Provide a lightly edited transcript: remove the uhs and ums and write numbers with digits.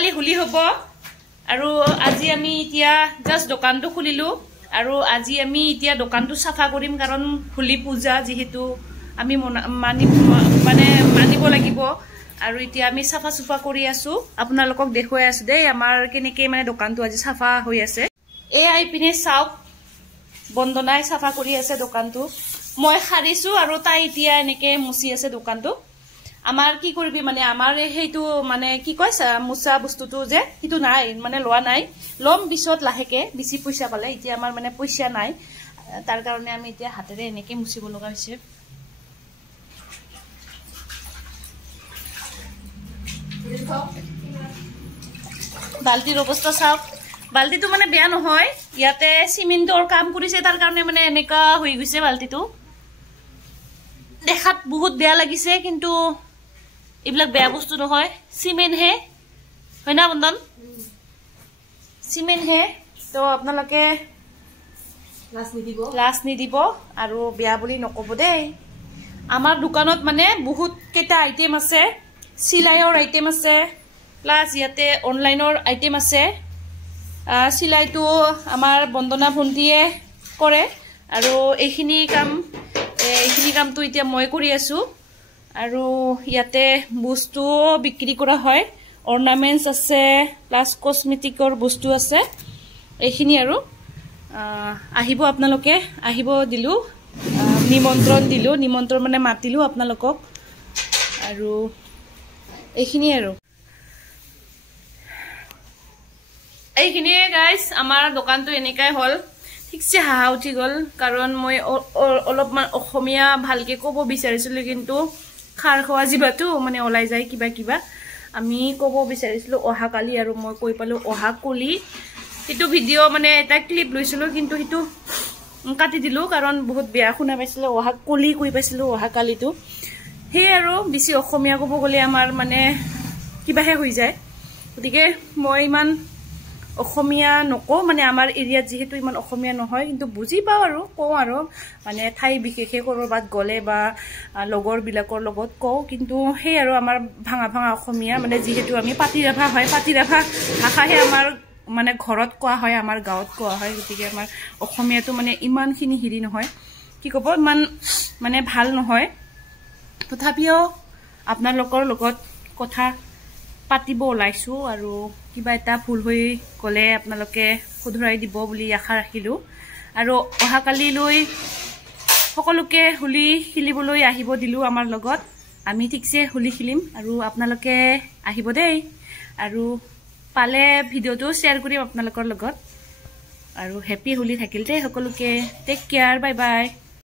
কালি হোলি হব আৰু আজি আমি এতিয়া জাস্ট দোকানটো খুলিলো আৰু আজি আমি এতিয়া দোকানটো সাফা কৰিম কাৰণ হোলি পূজা যেহেতু আমি মানিব লাগিব আৰু এতিয়া আমি সাফা সুফা কৰি আছো আপোনালোকক দেখুৱাই আছো দেই আমাৰ কেনেকৈ মানে দোকানটো আজি সাফা হৈ আছে এই আইপিনে চাওক বন্দনাই সাফা কৰি আছে দোকানটো মই খাৰিছো আৰু তাই এতিয়া এনেকৈ মুছি আছে দোকানটো আমাৰ কি কৰিবি মানে আমাৰ হেইটো মানে কি কয় মুছা বস্তুটো যে হিটো নাই মানে লোৱা নাই লম বিছত লাহেকে বেছি পইচা পালে এতিয়া আমাৰ মানে পইচা নাই তাৰ কাৰণে আমি এতিয়া হাতেৰে এনেকৈ মুছিব লগা হৈছে বালতিৰ অৱস্থা চাওক বালতিটো মানে বেয়া নহয় ইয়াতে সিমেন্টৰ কাম কৰিছে তাৰ কাৰণে মানে এনেকা হৈ গৈছে বালতিটো দেখাত বহুত বেয়া লাগিছে কিন্তু এইবিলাক বেয়া বস্তু নহয় সিমেন্ট হে হয় না বন্ধন সিমেন্ট হে তো আপোনালোকে লাজ নিদিব আৰু বেয়া বুলি নকব দেই আমাৰ দোকানত মানে বহুত কেইটা আইটেম আছে সিলাইৰ আইটেম আছে প্লাস ইয়াতে অনলাইনৰ আইটেম আছে সিলাইটো আমাৰ বন্দনা ভন্টিয়ে কৰে আৰু এইখিনি কামটো এতিয়া মই কৰি আছো আৰু ইয়াতে বস্তু বিক্ৰী কৰা হয় অৰ্নামেন্টস আছে প্লাস কসমেটিকৰ বস্তু আছে এইখিনি আৰু আহিব আপোনালোকে আহিব দিলো নিমন্ত্ৰণ মানে মাতিলো আপোনালোকক আৰু এইখিনি আৰু এইখিনিয়ে গাইস আমাৰ দোকানটো এনেকাই হল ঠিকছে হাহা উঠি গল কাৰণ মই অলপমান অসমীয়া ভালকে ক'ব বিচাৰিছিলো কিন্তু খাৰ খোৱা জিবাটো মানে ওলাই যায় কিবা আমি ক'ব বিচাৰিছিলো অহা কালি আৰু মই কৈ পালো অহা কলি এটো ভিডিও মানে এটা ক্লিপ লৈছিলো কিন্তু হিটো কাটি দিলো কাৰণ বহুত বেয়া শুনা পাইছিল অহা কলি কৈ পাইছিলো অহা কালিটো হে আৰু বেছি অসমীয়া ক'ব গলে আমাৰ মানে কিবাহে হৈ যায় গতিকে মই ইমান অসমীয়া নকও মানে আমাৰ এৰিয়াত যেহেতু ইমান অসমীয়া নহয় কিন্তু বুজি পাও আৰু কও আৰু মানে ঠাই বিশেষে কৰবাত গলে বা লগৰ বিলাকৰ লগত কও কিন্তু সেই আৰু আমাৰ ভাঙা অসমীয়া মানে যেহেতু আমি পাতিৰাভা হয় পাতিৰাভা ভাষাহে আমাৰ মানে ঘৰত কোৱা হয় আমাৰ গাঁৱত কোৱা হয় গতিকে আমাৰ অসমীয়াটো মানে ইমানখিনি হিৰি নহয় কি কব ইমান মানে ভাল নহয় তথাপিও আপোনালোকৰ লগত কথা পাতিব ওলাইছো আৰু কিবা এটা ভুল হৈ গলে আপোনালোকে শুধৰাই দিব বুলি আশা ৰাখিলো আৰু অহা কালিলৈ সকলোকে হোলি খেলিবলৈ আহিব দিলো আমাৰ লগত আমি ঠিকছে হোলি খেলিম আৰু আপোনালোকে আহিব দেই আৰু পালে ভিডিওটো শেয়াৰ কৰিম আপোনালোকৰ লগত আৰু হেপী হোলি থাকিল দেই সকলোকে টেক কেয়াৰ বাই বাই